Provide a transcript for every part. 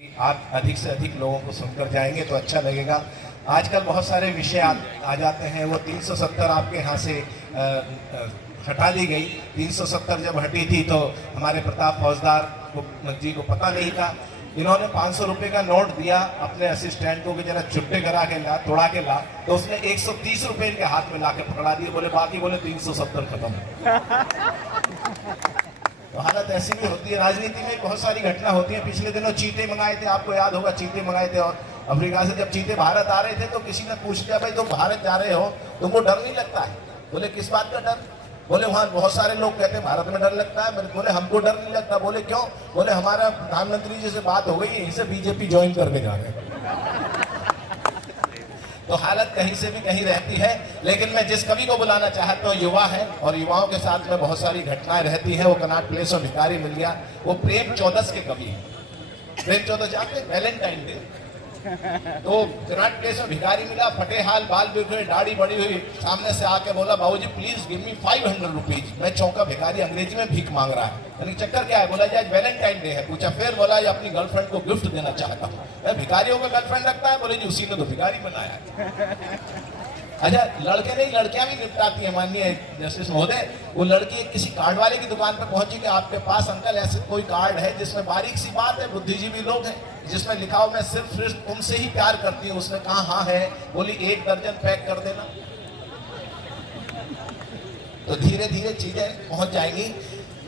आप अधिक से अधिक लोगों को सुनकर जाएंगे तो अच्छा लगेगा। आजकल बहुत सारे विषय आ जाते हैं। वो 370 आपके यहाँ से हटा दी गई। 370 जब हटी थी तो हमारे प्रताप फौजदार जी को पता नहीं था। इन्होंने 500 रुपये का नोट दिया अपने असिस्टेंट को कि जरा चुट्टे करा के ला, तोड़ा के ला, तो उसने 130 रुपये इनके हाथ में ला के पकड़ा दिए। बोले बाकी बोले 370 खत्म। तो हालत ऐसी भी होती है। राजनीति में बहुत सारी घटना होती है। पिछले दिनों चीते मंगाए थे, आपको याद होगा, चीते मंगाए थे और अफ्रीका से जब चीते भारत आ रहे थे तो किसी ने पूछ लिया, भाई तुम भारत जा रहे हो, तुमको डर नहीं लगता है? बोले किस बात का डर? बोले वहाँ बहुत सारे लोग कहते हैं भारत में डर लगता है। बोले हमको डर नहीं लगता। बोले क्यों? बोले हमारा प्रधानमंत्री जी से बात हो गई, यहीं से बीजेपी ज्वाइन करके जा रहे हैं। तो हालत कहीं से भी कहीं रहती है। लेकिन मैं जिस कवि को बुलाना चाहता हूँ युवा है, और युवाओं के साथ में बहुत सारी घटनाएं रहती है। वो कनॉट प्लेस और भिखारी मिल गया। वो प्रेम चौदस के कवि है। प्रेम चौदस जानते, वैलेंटाइन डे। तो कनॉट प्लेस में भिखारी मिला, फटे हाल, बाल बिखरे, दाढ़ी बड़ी हुई, सामने से आके बोला, बाबूजी प्लीज गिव मी 500 रुपीज। मैं चौंका, भिखारी अंग्रेजी में भीख मांग रहा है, यानी चक्कर क्या है? बोला जी आज वैलेंटाइन डे है। पूछा फिर? बोला ये अपनी गर्लफ्रेंड को गिफ्ट देना चाहता हूँ। मैं भिखारियों का गर्लफ्रेंड रखता है? बोले जी उसी ने तो भिखारी बनाया है। अच्छा, लड़के नहीं लड़कियां भी निपटाती है। माननीय जस्टिस महोदय, वो लड़की किसी कार्ड वाले की दुकान पर पहुंची कि आपके पास अंकल ऐसे कोई कार्ड है जिसमें बारीक सी बात है, बुद्धिजीवी लोग हैं, जिसमें लिखा हो मैं सिर्फ तुमसे ही प्यार करती हूँ। उसने कहा हाँ है। बोली 1 दर्जन पैक कर देना। तो धीरे धीरे चीजें पहुंच जाएंगी।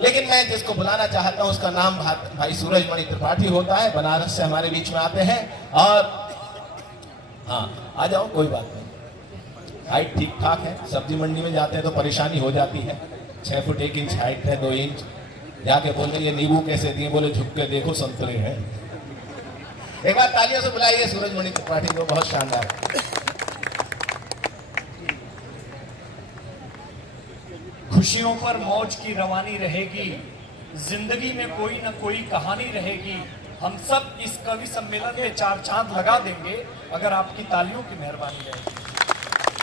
लेकिन मैं जिसको बुलाना चाहता हूं उसका नाम भाई सूरजमणि त्रिपाठी होता है। बनारस से हमारे बीच में आते हैं। और हाँ, आ जाओ, कोई बात नहीं, हाइट ठीक ठाक है। सब्जी मंडी में जाते हैं तो परेशानी हो जाती है। 6 फुट 1 इंच हाइट है, 2 इंच। जाके बोलते ये नींबू कैसे दिए? बोले झुक के देखो संतरे हैं। एक बार तालियों से बुलाइए सूरजमणि त्रिपाठी को, बहुत शानदार। खुशियों पर मौज की रवानी रहेगी, जिंदगी में कोई ना कोई कहानी रहेगी। हम सब इस कवि सम्मेलन में 4 चांद लगा देंगे अगर आपकी तालियों की मेहरबानी रहेगी।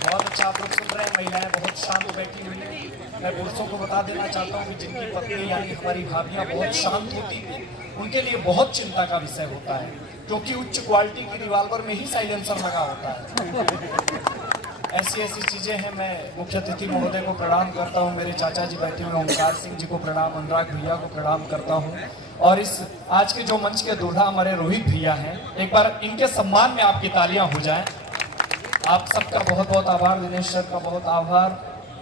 बहुत अच्छा आप लोग सुन रहे हैं। महिलाएं बहुत शांत बैठी हुई हैं। मैं पुरुषों को बता देना चाहता हूँ कि जिनकी पत्नी यानी हमारी भाभियाँ बहुत शांत होती हैं, उनके लिए बहुत चिंता का विषय होता है, क्योंकि उच्च क्वालिटी की रिवॉल्वर में ही साइलेंसर लगा होता है। ऐसी ऐसी चीजें हैं। मैं मुख्य अतिथि महोदय को प्रणाम करता हूँ, मेरे चाचा जी बैठे हुए ओंकार सिंह जी को प्रणाम, अनुराग भैया को प्रणाम करता हूँ, और इस आज के जो मंच के दूल्हा हमारे रोहित भैया हैं, एक बार इनके सम्मान में आपकी तालियां हो जाएं। आप सबका बहुत बहुत आभार। दिनेश सर का बहुत आभार।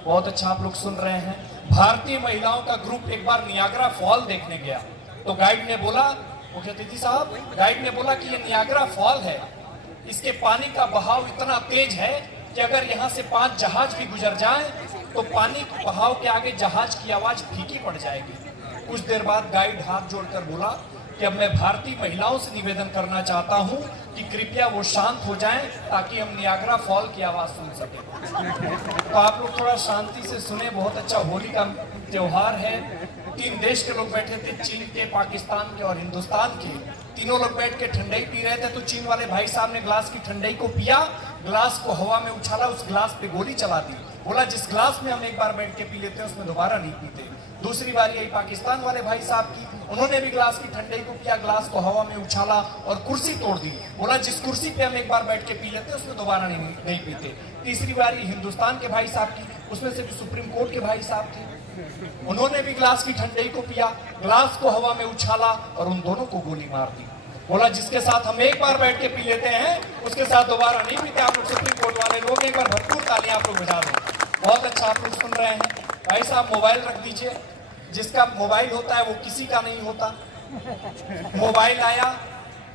बहुत अच्छा आप लोग सुन रहे हैं। भारतीय महिलाओं का ग्रुप एक बार नियाग्रा फॉल देखने गया, तो गाइड ने बोला, मुख्य अतिथि साहब, गाइड ने बोला कि ये नियाग्रा फॉल है, इसके पानी का बहाव इतना तेज है कि अगर यहाँ से 5 जहाज भी गुजर जाएं तो पानी के बहाव के आगे जहाज की आवाज फीकी पड़ जाएगी। कुछ देर बाद गाइड हाथ जोड़कर बोला कि अब मैं भारतीय महिलाओं से निवेदन करना चाहता हूं कि कृपया वो शांत हो जाएं ताकि हम नियाग्रा फॉल की आवाज सुन सकें। तो आप लोग थोड़ा शांति से सुने। बहुत अच्छा होली का त्योहार है। 3 देश के लोग बैठे थे, चीन के, पाकिस्तान के और हिंदुस्तान के। तीनों लोग बैठ के ठंडाई पी रहे थे। तो चीन वाले भाई साहब ने ग्लास की ठंडाई को पिया, ग्लास को हवा में उछाला, उस ग्लास पे गोली चला दी। बोला जिस ग्लास में हम एक बार बैठ के पी लेते हैं उसमें दोबारा नहीं पीते। दूसरी बारी आई पाकिस्तान वाले भाई साहब की, उन्होंने भी ग्लास की ठंडाई को किया, ग्लास को हवा में उछाला और कुर्सी तोड़ दी। बोला जिस कुर्सी पे हम एक बार बैठ के पी लेते हैं उसमें दोबारा नहीं पीते। तीसरी बारी हिंदुस्तान के भाई साहब की, उसमें से भी सुप्रीम कोर्ट के भाई साहब थे, उन्होंने भी ग्लास की ठंडाई को पिया, ग्लास को हवा में उछाला और उन दोनों को गोली मार दी। बोला जिसके साथ हम एक बार बैठ के पी लेते हैं उसके साथ दोबारा नहीं पीते। आप लोग सुप्रीम कोर्ट वाले लोग एक बार भरपूर तालियां आप लोग बजा दो। बहुत अच्छा आप लोग सुन रहे हैं। भाई साहब मोबाइल रख दीजिए। जिसका मोबाइल होता है वो किसी का नहीं होता। मोबाइल आया,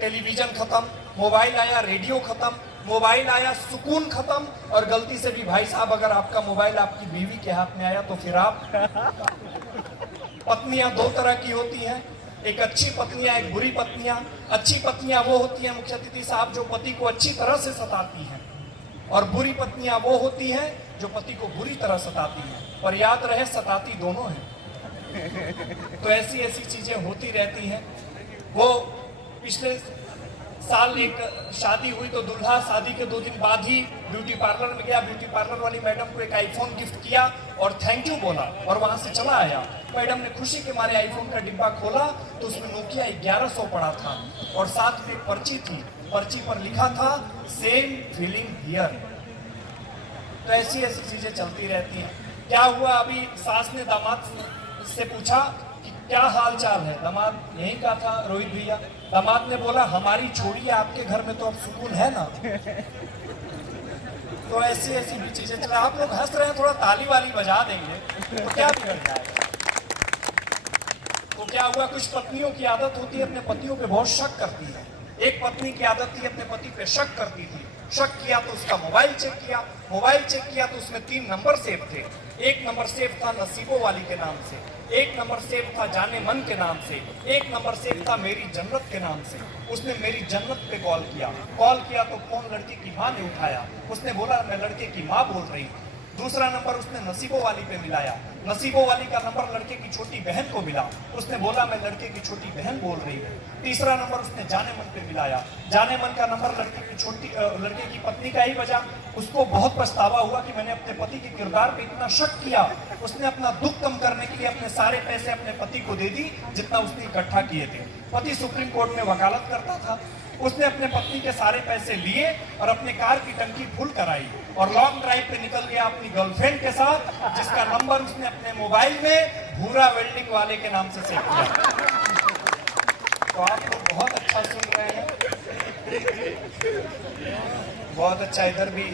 टेलीविजन खत्म, मोबाइल आया, रेडियो खत्म, मोबाइल आया, सुकून खत्म। और गलती से भी भाई साहब अगर आपका मोबाइल आपकी बीवी के हाथ में आया तो फिर आप। पत्नियां 2 तरह की होती हैं, एक अच्छी पत्नियां, एक बुरी पत्नियां। अच्छी पत्नियां वो होती हैं मुख्य अतिथि साहब जो पति को अच्छी तरह से सताती हैं, और बुरी पत्नियां वो होती हैं जो पति को बुरी तरह सताती हैं। पर याद रहे सताती दोनों हैं। तो ऐसी ऐसी चीजें होती रहती हैं। वो पिछले साल एक शादी हुई तो दूल्हा शादी के 2 दिन बाद ही ब्यूटी पार्लर में गया। ब्यूटी पार्लर वाली मैडम को एक आईफोन गिफ्ट किया और थैंक यू बोला और वहां से चला आया। मैडम ने खुशी के मारे आईफोन का डिब्बा खोला तो उसमें नोकिया 1100 पड़ा था और साथ में पर्ची थी, पर्ची पर लिखा था सेम फीलिंग हियर। तो ऐसी ऐसी चीजें चलती रहती हैं। क्या हुआ, अभी सास ने दामाद से पूछा कि क्या हाल चाल है, दामाद यही कहा था रोहित भैया, दामाद ने बोला हमारी छोड़िए, आपके घर में तो अब सुकून है ना। तो ऐसी ऐसी भी चीजें चल, आप लोग हंस रहे हैं, थोड़ा ताली वाली बजा देंगे तो क्या बिगड़ जाएगा। तो क्या हुआ, कुछ पत्नियों की आदत होती है अपने पतियों पे बहुत शक करती है। एक पत्नी की आदत थी अपने पति पे शक करती थी। शक किया तो उसका मोबाइल चेक किया, मोबाइल चेक किया तो उसमें 3 नंबर सेव थे। एक नंबर सेव था नसीबों वाली के नाम से, एक नंबर सेव था जाने मन के नाम से, एक नंबर सेव था मेरी जन्नत के नाम से। उसने मेरी जन्नत पे कॉल किया तो फोन लड़के की माँ ने उठाया। उसने बोला मैं लड़के की माँ बोल रही हूँ। दूसरा नंबर उसने नसीबों वाली पे मिलाया, नसीबों वाली का नंबर लड़के की छोटी बहन को मिला। उसने बोला मैं लड़के की छोटी बहन बोल रही हूँ। तीसरा नंबर उसने जाने मन पे मिलाया, जाने मन का नंबर लड़के की पत्नी का ही बजा। उसको बहुत पछतावा हुआ कि मैंने अपने पति के किरदार पे इतना शक किया। उसने अपना दुख कम करने के लिए अपने सारे पैसे अपने पति को दे दी जितना उसने इकट्ठा किए थे। पति सुप्रीम कोर्ट में वकालत करता था। उसने अपने पत्नी के सारे पैसे लिए और अपने कार की टंकी फुल कराई और लॉन्ग ड्राइव पे निकल गया अपनी गर्लफ्रेंड के साथ, जिसका नंबर उसने अपने मोबाइल में भूरा वेल्डिंग वाले के नाम से सेव किया। तो आप लोग बहुत अच्छा सुन रहे हैं, बहुत अच्छा। इधर भी